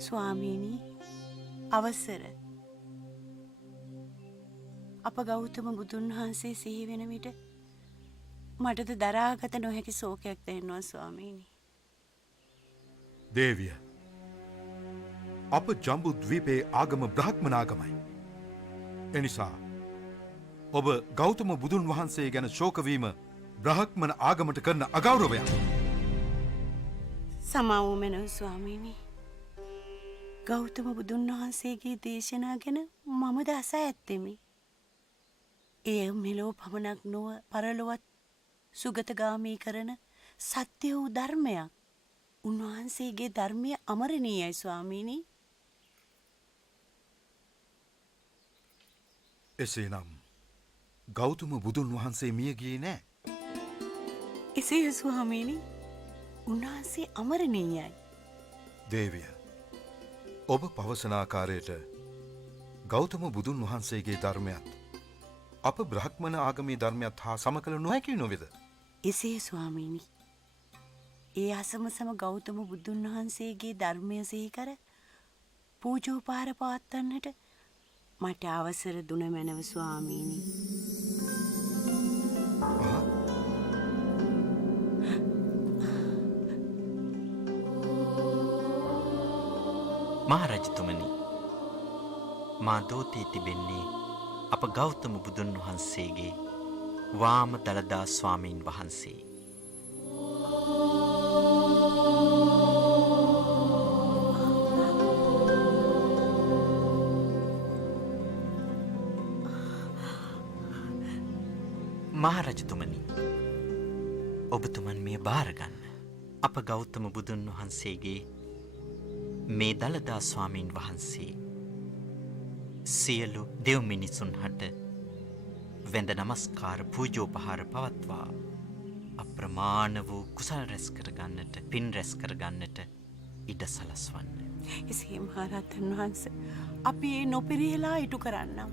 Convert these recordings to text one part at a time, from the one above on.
ස්වාමීනි අවසර. අප ගෞතම බුදුන් වහන්සේ සිහි වෙන විට මටද දරාගත නොහැකි ශෝකයක් දැනෙනවා ස්වාමීනි. දේවිය, අප ජම්බු ද්වීපයේ ආගම බ්‍රහ්මනාගමයි. එනිසා ඔබ ගෞතම බුදුන් වහන්සේ ගැන ශෝකවීම බ්‍රහ්මන ආගමට කරන අගෞරවයක්. සමා වූ මැනව ස්වාමීනි. ගෞතම බුදුන් වහන්සේගේ දේශනා ගැන මමද අසා ඇත්තෙමි. එය මෙලෝ පමණක් නොව පරලොවත් සුගතගාමී කරන සත්‍ය වූ ධර්මයක්. උන්වහන්සේගේ ධර්මය අමරණීයයි ස්වාමීනි. එසේනම් ගෞතම බුදුන් වහන්සේ මිය ගියේ නෑ. එසේ ස්වාමීනි. උන්වහන්සේ අමරණීයයි. දේවිය, ඔබ පවසන ආකාරයට ගෞතම බුදුන් වහන්සේගේ ධර්මයත් අප බ්‍රහ්මන ආගමේ ධර්මයත් හා සමකල නොහැකි නොවේද? එසේ ස්වාමීනි. ඒ අසමසම ගෞතම බුදුන් වහන්සේගේ ධර්මය සිහි කර පූජෝපහාර පවත්වන්නට මට අවසර දුන මැනව ස්වාමීනි. මහරජතුමනි, මා දෝතේ තිබෙන්නේ අප ගෞතම බුදුන් වහන්සේගේ වාම දළදා ස්වාමීන් වහන්සේ. මහරජතුමනි, ඔබතුමන් මේ භාරගන්න. අප ගෞතම බුදුන් වහන්සේගේ මේ දළදා ස්වාමීන් වහන්සේ සියලු දෙව් මිනිසුන් හට වැඳ නමස්කාර පූජෝපහාර පවත්වා අප්‍රමාණ වූ කුසල් රැස් කරගන්නට, පින් රැස් කරගන්නට ඉඩ සලස්වන්න. එසේ මහරහතන් වහන්සේ, අපි ඒ නොපිරිහෙලා ඉටු කරන්නම්.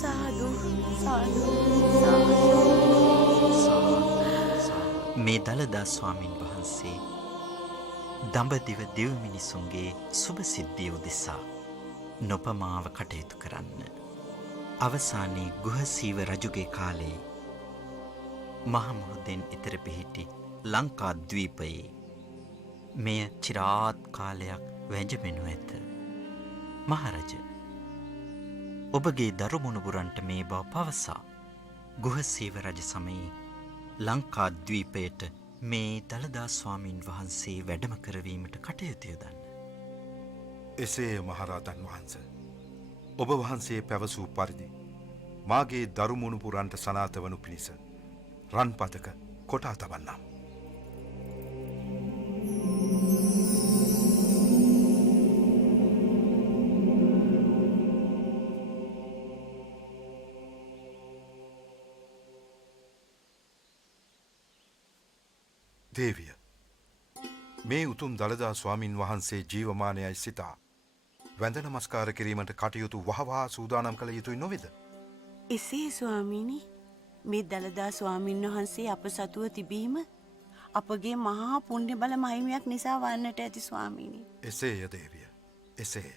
සාදු සාදු මේ දළදා ස්වාමීන් වහන්සේ දඹදිව දෙව් මිනිසුන්ගේ සුභ සිද්ධිය උදෙසා නොපමාව කටයුතු කරන්න. අවසානයේ ගුහසීව රජුගේ කාලයේ මහමුහුදෙන් ඉතර පිහිටි ලංකා ද්වීපයේ මෙය චිරාත් කාලයක් වැජඹෙනු ඇත. මහරජ, ඔබගේ දරු මුණුබුරන්ට මේ බව පවසා ගුහසීව රජ සමයේ ලංකා ද්වීපයට මේ දළදා ස්වාමීන් වහන්සේ වැඩම කරවීමට කටයුතු යොදන්න. එසේ මහරහතන් වහන්ස, ඔබ වහන්සේ පැවසූ පරිදි මාගේ දරුමුණු පුරන්ට සනාත වනු පිණිස රන්පතක කොටා තබන්නම්. දේවිය, මේ උතුම් දළදා ස්වාමින් වහන්සේ ජීවමානයයි සිතා වැඳ නමස්කාර කිරීමට කටයුතු වහවහා සූදානම් කළ යුතුයි නොවේද? එසේ ස්වාමීනි. මේ දළදා ස්වාමීන් වහන්සේ අප සතුව තිබීම අපගේ මහා පුණ්‍ය බල මහිමයක් නිසා වන්නට ඇති ස්වාමීනි. එසේය දේවිය, එසේය.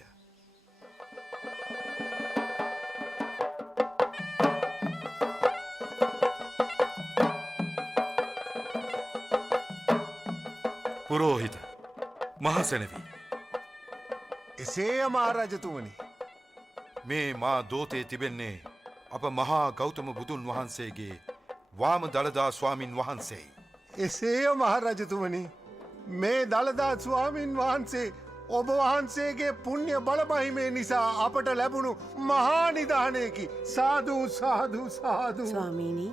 පුරෝහිත මහසෙනවී, එසේය මහරජතුමනි. මේ මා දෝතේ තිබෙන්නේ අප මහා ගෞතම බුදුන් වහන්සේගේ වාම දළදා ස්වාමින් වහන්සේ. එසේය මහරජතුමනි. මේ දළදා ස්වාමින් වහන්සේ ඔබ වහන්සේගේ පුණ්‍ය බලමහිමේ නිසා අපට ලැබුණු මහා නිධානයකි. සාදු සාදු සාදු. ස්වාමීනි,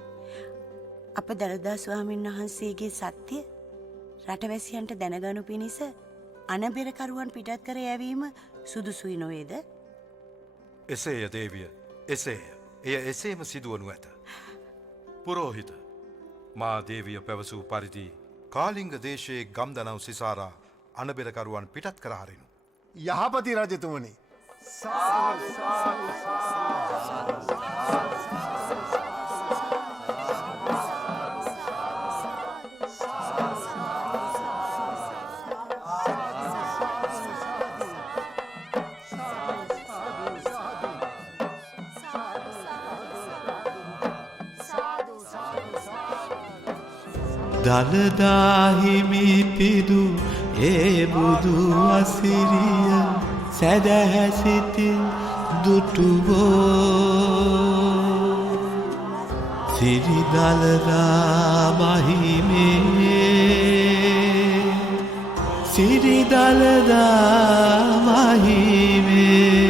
අප දළදා ස්වාමීන් වහන්සේගේ සත්‍ය රටවැසියන්ට දැනගනු පිණිස අනබෙරකරුවන් පිටත් කර යැවීම සුදුසුයි නොවේද? එසේය දේවිය, එසේය. එය එසේම සිදුවනු ඇත. පුරෝහිත, මා දේවිය පැවසූ පරිදි කාලිංග දේශයේ ගම්දනව් සිසාරා අනබෙරකරුවන් පිටත් කර හරිනු. යහපති රජතුමනි. සාදු සාදු සාදු. දළදාහිමි පිදු ඒ බුදු අසිරිය සැදැහැසිතින් දුටුවෝ සිරි දළදා මහිමේ සිරි දළදා මහිමේ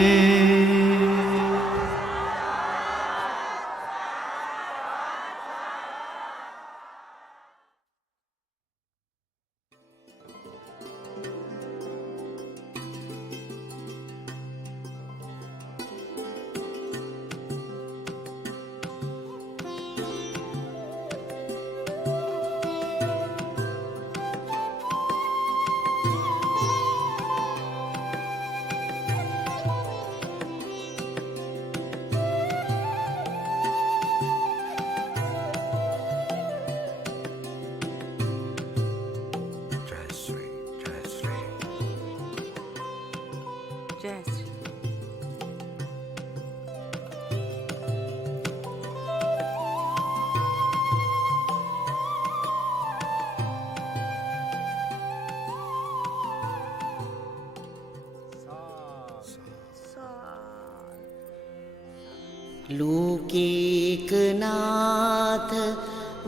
ලෝකේකනාථ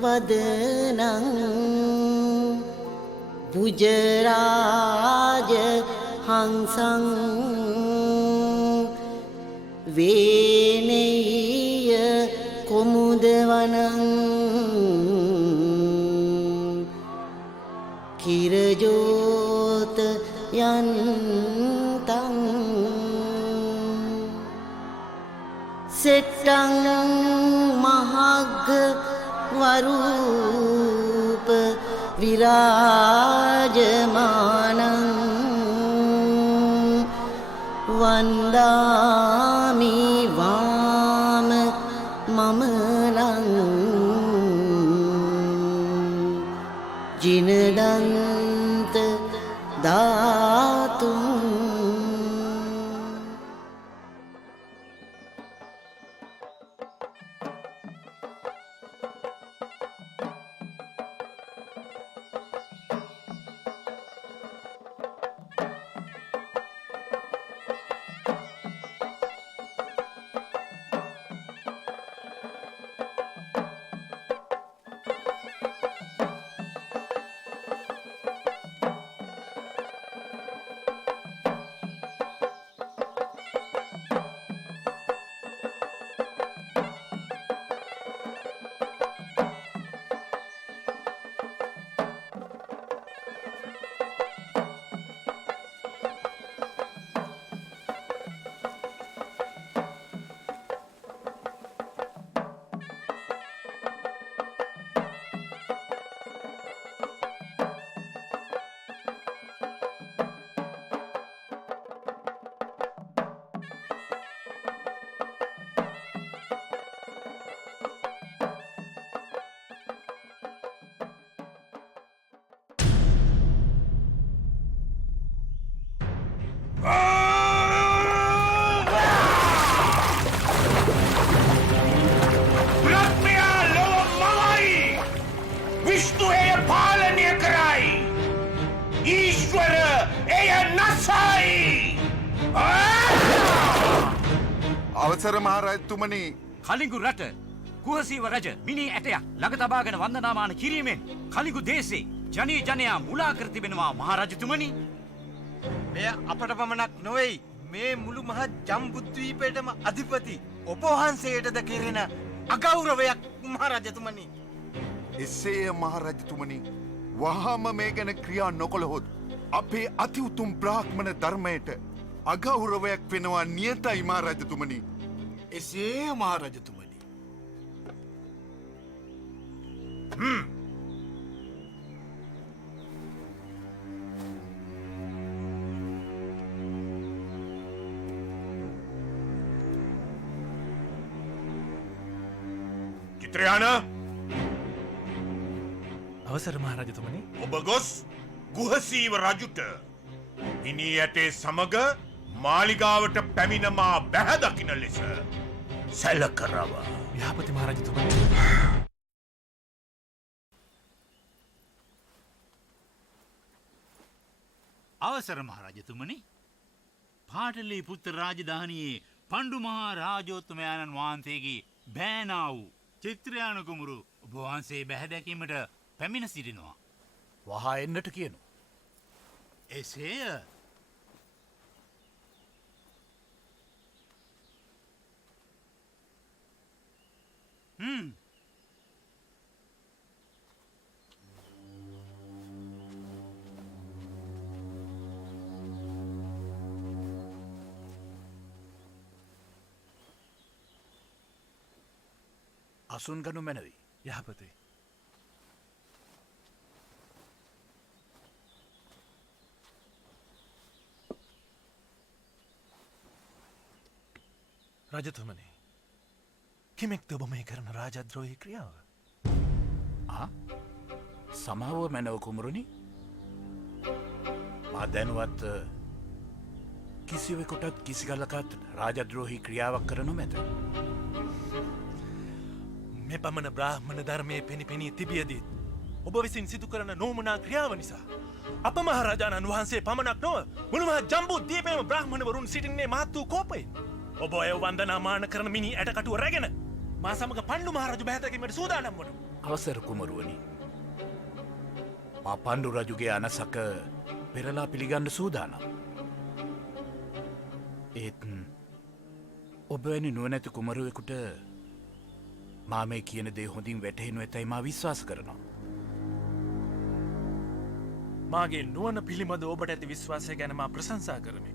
වදනං බුජරාජ හංසං වේනෙය කොමුදවනං කිරජෝත යන්තං සෙට්ටං මහග්ග වරූප විරාජමානං වන්දාමි වාම මමලං ජිනදන්ත ධාතුං අවසර මහරජතුමනි කලිඟු රට කුහසීව රජ මිනී ඇටයක් ළඟ තබාගෙන වන්දනාමාන කිරීමෙන් කලිඟු දේශේ ජනී ජනයා මුලා කර තිබෙනවා මහරජතුමනි. මෙය අපට පමණක් නොවේයි මේ මුළු මහත් ජම්බුද්වීපයටම අධිපති ඔබ වහන්සේටද කෙරෙන අගෞරවයක් මහරජතුමනි. එසේය මහරජතුමනි, වහාම මේ ගැන ක්‍රියා නොකළහොත් අපේ අති උතුම් බ්‍රාහ්මණ ධර්මයට අගෞරවයක් වෙනවා නියතයි මහරජතුමනි. එසේ මහරජතුමනි. චිත්‍රයාන අවසර මහරජතුමනි. ඔබ ගොස් ගුහසීව රජුට මිනී ඇටේ සමග මාලිගාවට පැමිණමා බැහැදකින ලෙස සැලකරව. යහපති මහරජතුමනි. අවසර මහරජතුමනි. පාටලී පුත්‍ර රාජධානියේ පණ්ඩු මහා රාජෝත්තමයාණන් වහන්සේගේ බෑනා වූ චිත්‍රයාන කුමරු ඔබ වහන්සේ බැහැදැකීමට පැමිණ සිටිනවා. වහා එන්නට කියනු. එසේය. අසුන් ගනු මැනවි. යහපතේ. රජතුමනි, කෙමෙක්ද ඔබ මේ කරන රාජද්‍රෝහී ක්‍රියාව? සමාව මැනව කුමරුණි. මා දැනුවත් කිසිවෙකුටත් කිසිගලකත් රාජද්‍රෝහී ක්‍රියාවක් කරනු මැත. මේ පමණ බ්‍රාහ්මණ ධර්මයේ පෙනි තිබියදීත් ඔබ විසින් සිදු කරන නෝමනා ක්‍රියාව නිසා අප මහරජාණන් වහන්සේ පමණක් නොව මුළුමහා ජම්බු දීපේම බ්‍රාහ්මණවරුන් සිටින්නේ මහත් වූ කෝපයෙන්. ඔබ එය වන්දනාමාන කරන මිනි ඇටකටුව රැගෙන මා සමග පණ්ඩු මහරජු බැහැදැකීමට සූදානම් වනු. අවසර කුමරුවනි. මා පණ්ඩු රජුගේ අනසක පෙරලා පිළිගන්න සූදානම්. ඒත් ඔබ වැනි නුවණැති කුමරුවෙකුට මා මේ කියන දේ හොඳින් වැටහෙනු ඇතැයි මා විශ්වාස කරනවා. මාගේ නුවණ පිළිබඳ ඔබට ඇති විශ්වාසය ගැන මා ප්‍රශංසා කරමි.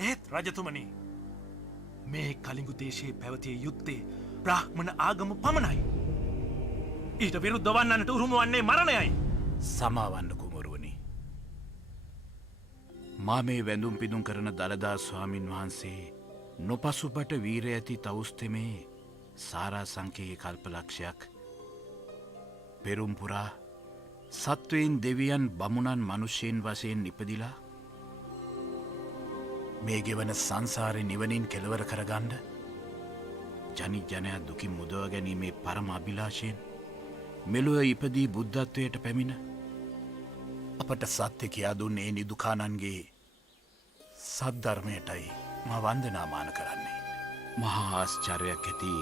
ඒත් රජතුමනි, මේ කලිඟු දේශයේ පැවතිය යුත්තේ බ්‍රාහ්මණ ආගම පමණයි. ඊට විරුද්ධ වන්නට උරුම වන්නේ මරණයයි. සමාවන්න කුමරුවනි. මා මේ වැඳුම් පිදුම් කරන දළදා ස්වාමින් වහන්සේ නොපසුබට වීර ඇති තවුස්තෙමේ සාරා සංකයේ කල්පලක්ෂයක් පෙරුම්පුරා සත්වයින් දෙවියන් බමුණන් මනුෂ්‍යයෙන් වශයෙන් ඉපදිලා මේ ගෙවන සංසාරය නිවනින් කෙලවර කරගන්න ජනි ජනයා දුකින් මුදව ගැනීමේ පරම අභිලාෂයෙන් මෙලොව ඉපදී බුද්ධත්වයට පැමිණ අපට සත්‍ය කියා දුන්නේ නිදුකානන්ගේ සද්ධර්මයටයි මා වන්දනාමාන කරන්නේ. මහා ආශ්චර්යයක් ඇති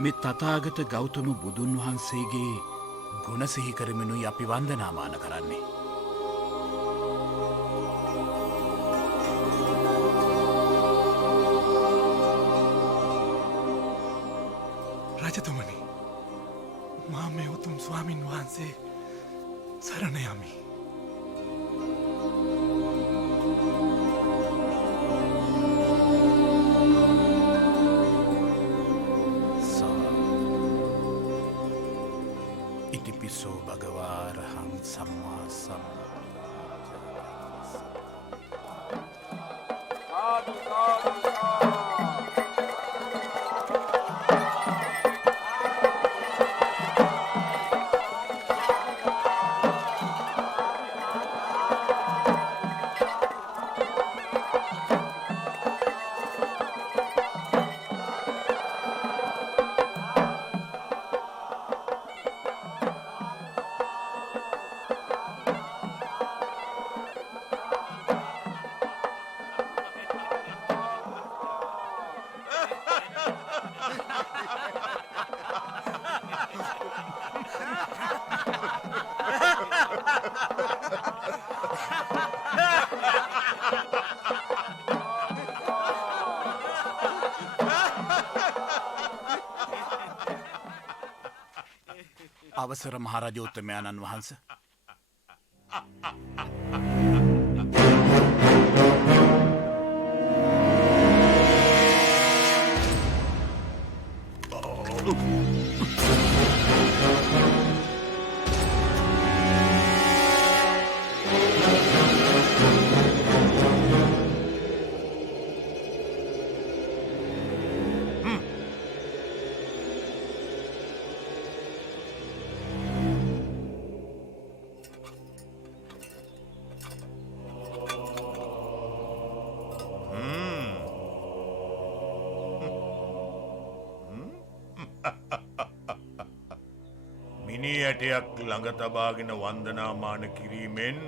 මේ තථාගත ගෞතම බුදුන් වහන්සේගේ ගුණ සිහි කරමිනුයි අපි වන්දනාමාන කරන්නේ. රජතුමනි, මා මේ උතුම් ස්වාමින් වහන්සේ සරණ යමි. ඉතිපිසෝ භගවාරහං සම්මා අවසර මහරජෝත්තමයාණන් වහන්ස. මිනි ඇටයක් ළඟ තබාගෙන වන්දනාමාන කිරීමෙන්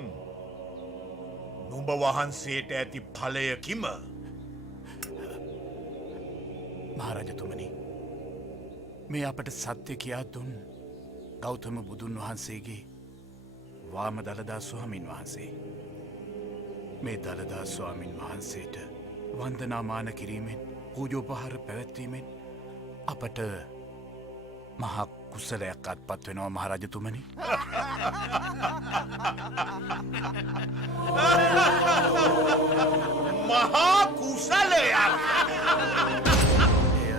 නුඹ වහන්සේට ඇති ඵලය කිම? මහරජතුමනි, මේ අපට සත්‍ය කියා දුන් ගෞතම බුදුන් වහන්සේගේ වාම දළදා ස්වාමින් වහන්සේ. මේ දළදා ස්වාමින් වහන්සේට වන්දනාමාන කිරීමෙන් පූජෝපහාර පැවැත්වීමෙන් අපට මහා කුසලයක් අත්පත් වෙනවා මහරජතුමනි. මහා කුසලයක්! එය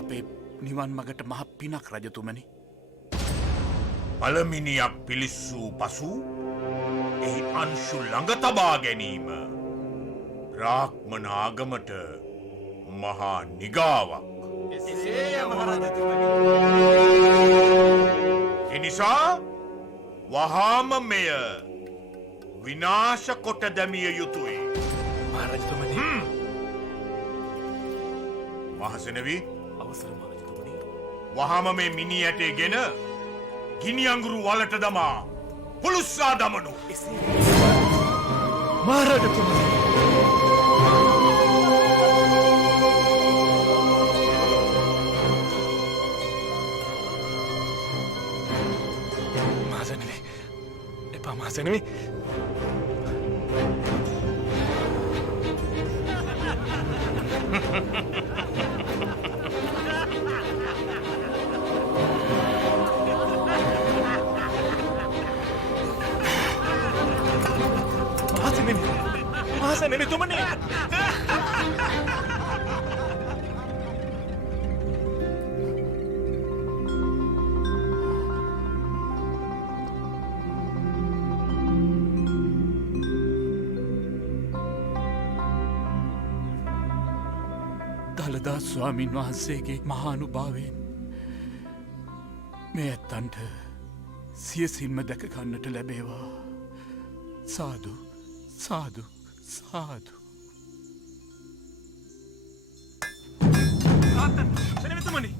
අපේ නිවන් මගට මහ පිනක් රජතුමනි. පළමිනියක් පිලිස්සූ පසු එහි අංශු ළඟ තබා ගැනීම බ්‍රාහ්මණ ආගමට මහා නිගාවක්. එනිසා වහාම මෙය විනාශ කොට දැමිය යුතුයි. මහරජතුමනි, මහසෙනවි, අවසර මහරජතුමනි. වහාම මේ මිනි ඇටේ ගෙන ගිනි අඟුරු වලට දමා පුළුස්සා දමනු. මහරජතුමනි, මහසෙනවි, එපා මහසෙනවි. මහසෙනවිතුමනි, දළදා ස්වාමින් වහන්සේගේ මහානුභාවයෙන් මේ ඇත්තන්ට සියසින්ම දැකගන්නට ලැබේවා. සාදු සාදු සාදු. සෙනවිතුමනි,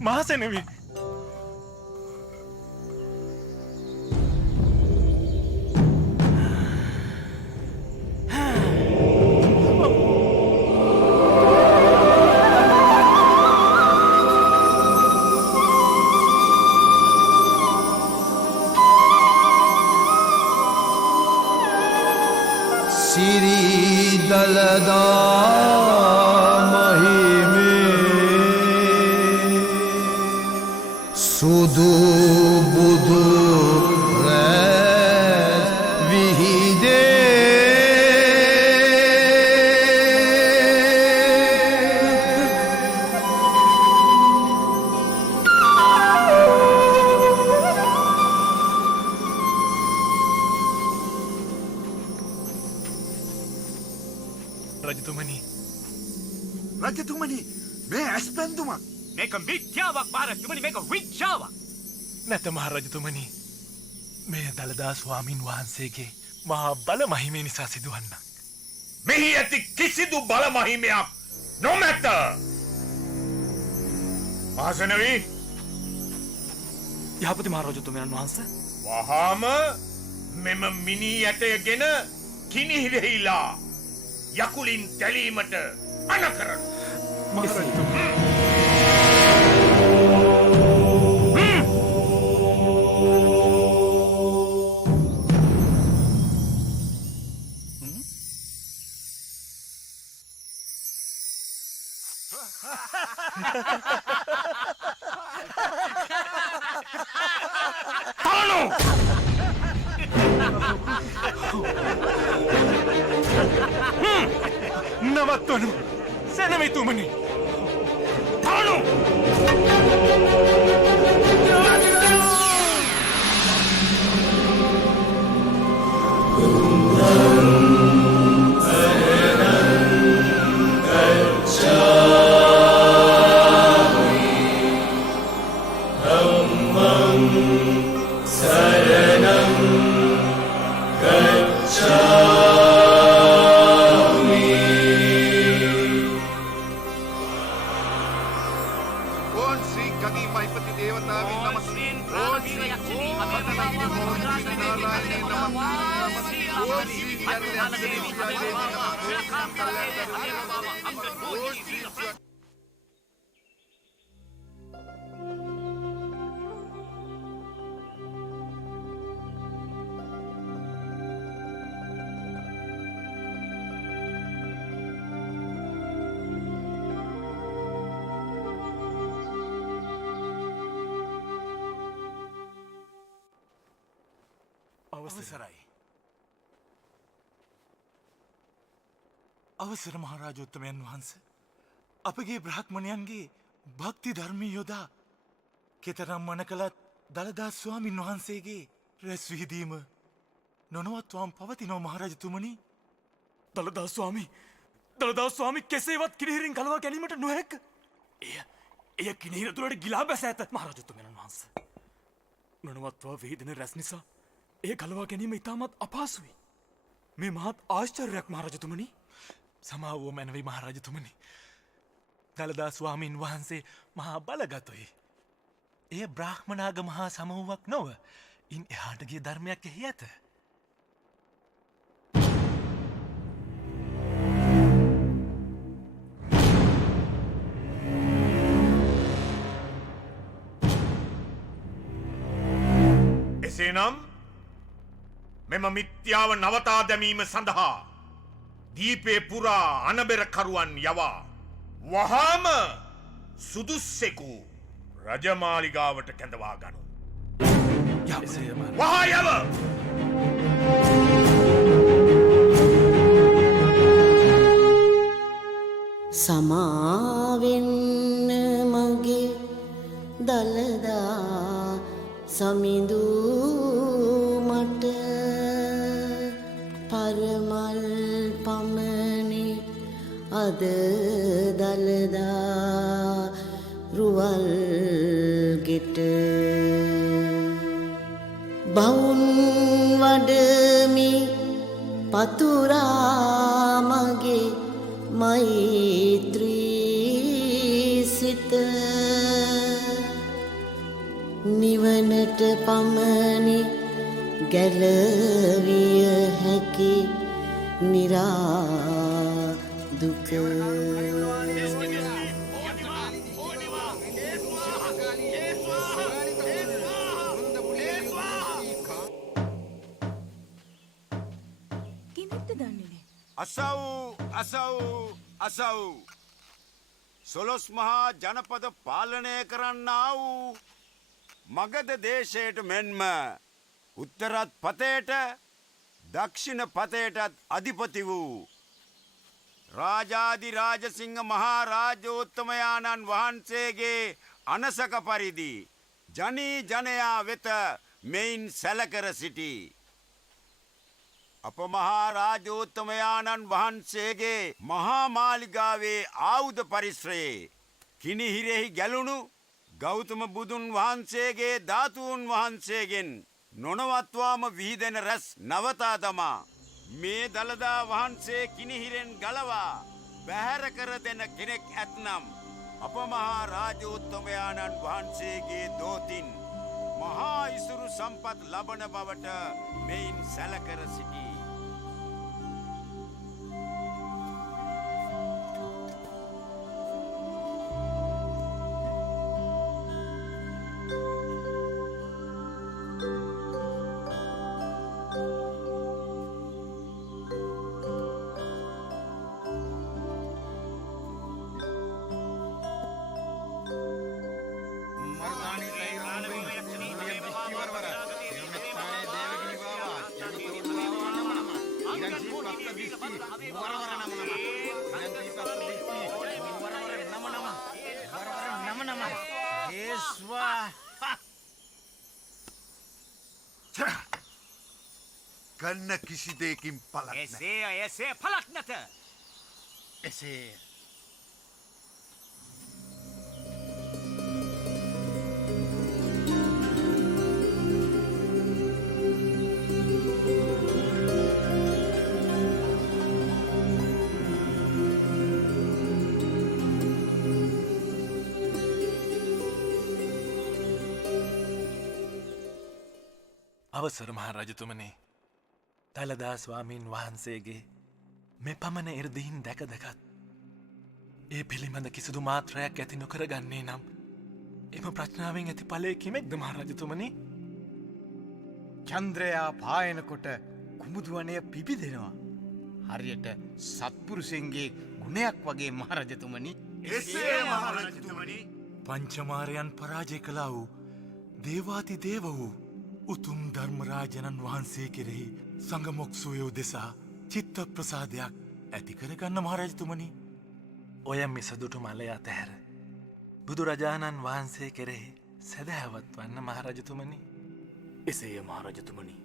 මහසෙනවි, සිරි දළදා මහිමේ සුදු බුදු රැස් විහිදේ. රජතුමනි, රජතුමනි, මේ ඇස් පැන්දුමක්. මේක මිත්‍යාවක් පාරතුමනි, මේක විච්ඡාවක්. නැත මහරජතුමනි, මේ දළදා ස්වාමින් වහන්සේගේ මහා බල මහිමේ නිසා සිදුවන්නක්. මෙහි ඇති කිසිදු බල මහිමයක් නොමැත. මහසෙනවි, යහපති මහරජතුමයන් වහන්සේ, වහාම මෙම මිනි ඇටය ගෙන කිනිහිරෙහිලා යකුලින් තැලීමට අනකරනු. මහරජතුමනි, නවත්වනු සෙනවිතුමනි. තනු! ඕන් ශ්‍රී ගගී අවසරයි. අවසර මහරජෝත්තමයන් වහන්ස. අපගේ බ්‍රහ්මණයන්ගේ භක්ති ධර්මී යොදා කෙතරම් මන කළත් දළදා ස්වාමින් වහන්සේගේ රැස්විහිදීම නොනවත්වාම් පවතිනෝ මහරජතුමනි. දළදා ස්වාමි කෙසේවත් කිරිහිරින් ගලවා ගැනීමට නොහැක. එය කිනිහිර තුළට ගිලා බැස ඇත මහරජතුමයන් වහන්ස. නොනවත්වා වේදන රැස් නිසා ඒ ගලවා ගැනීම ඉතාමත් අපහසුයි. මේ මහත් ආශ්චර්යයක් මහරජතුමනි. සමාවෝ මැනවි මහරජතුමනි. දළදා ස්වාමීන් වහන්සේ මහා බලගතොයි. එය බ්‍රාහ්මනාග මහා සමවුවක් නොව ඉන් එහාටගේ ධර්මයක් එහි ඇත. එසේනම් මෙම මිත්‍යාව නවතා දැමීම සඳහා දීපේ පුරා අනබෙරකරුවන් යවා වහාම සුදුස්සෙකු රජමාලිගාවට කැඳවා ගනු. වහා යව! සමාවෙන්න මගේ දළදා සමිඳු මට පරමල් පමණි අද දළදා රුවල් ගෙට බවුන් වඩමි පතුරා මගේ මෛත්‍රී සිත නිවනට පමණි ගැලවිය හැකි නිරා දුක. අසව් සොළොස් මහා ජනපද පාලනය කරන්නා වූ මගධ දේශයට මෙන්ම උත්තරත් පතයට දක්ෂිණ පතයටත් අධිපති වූ රාජාදි රාජසිංහ මහා රාජෝත්තමයාණන් වහන්සේගේ අනසක පරිදි ජනී ජනයා වෙත මෙයින් සැලකර සිටි. අප මහා රාජෝත්තමයාණන් වහන්සේගේ මහා මාලිගාවේ ආයුධ පරිශ්‍රයේ කිනිහිරෙහි ගැලුණු ගෞතම බුදුන් වහන්සේගේ ධාතුන් වහන්සේගෙන් නොනවත්වාම විහිදෙන රැස් නවතා දමා මේ දළදා වහන්සේ කිනිහිරෙන් ගලවා බැහැර කර දෙන කෙනෙක් ඇත්නම් අප මහා රාජෝත්තමයාණන් වහන්සේගේ දෝතින් මහා ඉසුරු සම්පත් ලබන බවට මෙයින් සැලකර සිටී. ගන්න කිසි දෙයකින් පලක් එසේ පලක් නැත. එසේ අවසර මහරජතුමනි. දළදා ස්වාමීන් වහන්සේගේ මේ පමණ එරදීන් දැක දැකත් ඒ පිළිබඳ කිසිදු මාත්‍රයක් ඇති නොකර ගන්නේ නම් එම ප්‍රඥාවෙන් ඇති ඵලය කිමෙක්ද මහරජතුමනි? චන්ද්‍රයා පායනකොට කුමුදුවනය පිබිදෙනවා. හරියට සත්පුරුෂයන්ගේ ගුණයක් වගේ මහරජතුමනි. එසේ මහරජතුමනි. පංචමාරයන් පරාජය කළා වූ දේවාති දේව වූ උතුම් ධර්මරාජනන් වහන්සේ කෙරෙහි සංගමොක්සුයෝ දෙසා චිත්ත ප්‍රසාදයක් ඇති කරගන්න මහරජතුමනි. ඔය මිසදුටු මලය අතහැර බුදුරජාණන් වහන්සේ කෙරෙහි සැදැහැවත් වන්න මහරජතුමනි. එසේය මහරජතුමනි.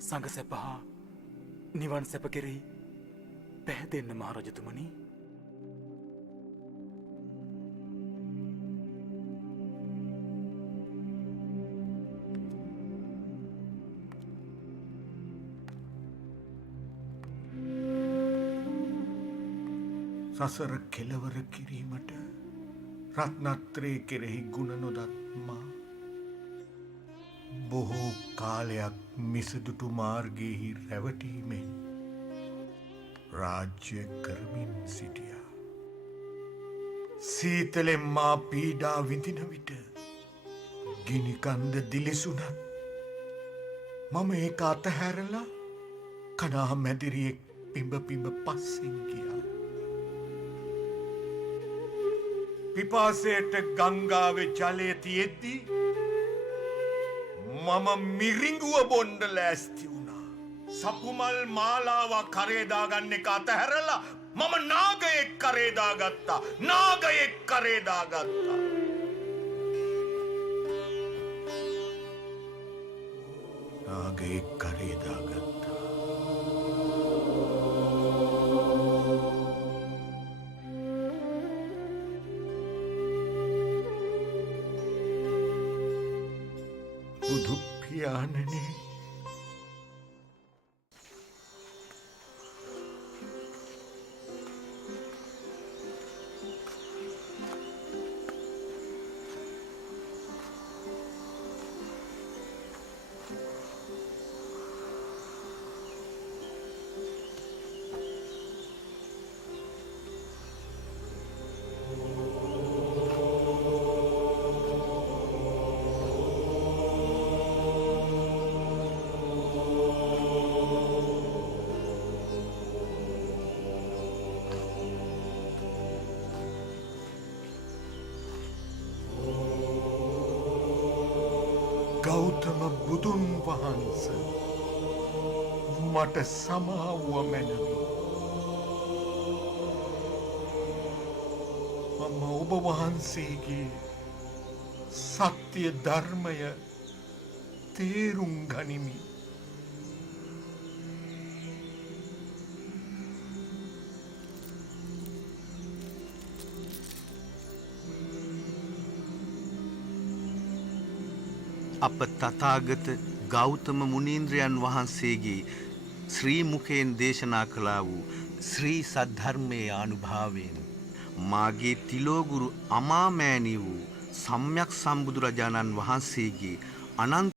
සංඝ සැප හා නිවන් සැප කෙරෙහි පැහැදෙන්න මහරජතුමනි. සසර කෙලවර කිරීමට රත්නත්‍රේ කෙරෙහි ගුණ නොදත් මා බොහෝ කාලයක් මිසදුටු මාර්ගයෙහි රැවටීමෙන් රාජ්‍ය කරමින් සිටියා. සීතලෙන් මා පීඩා විඳින විට ගිනිකන්ද දිලිසුනත් මම ඒක අතහැරලා කනා මැදිරියෙක් පිඹ පිඹ පස්සෙන් ගියා. පිපාසයට ගංගාවේ ජලය තියෙද්දි මම මිරිඟුව බොණ්ඩ ලෑස්ති වුණා. සපුමල් මාලාවක් කරේදාගන්න එක අතහැරලා මම නාගයෙක් කරේදාගත්තා. නාගයෙක් කරේදාගත්තා. නාගයෙක් කරේදාගත්තා. බුදු පියාණනේ ගෞතම බුදුන් වහන්ස මට සමාවුව මැනවි. මම ඔබ වහන්සේගේ සත්‍ය ධර්මය තේරුම් ගනිමි. අප තථාගත ගෞතම මුනීන්ද්‍රයන් වහන්සේගේ ශ්‍රී මුඛයෙන් දේශනා කළා වූ ශ්‍රී සද්ධර්මයේ අනුභවයෙන් මාගේ තිලෝගුරු අමාමෑණී වූ සම්්‍යක් සම්බුදුරජාණන් වහන්සේගේ අනන්ත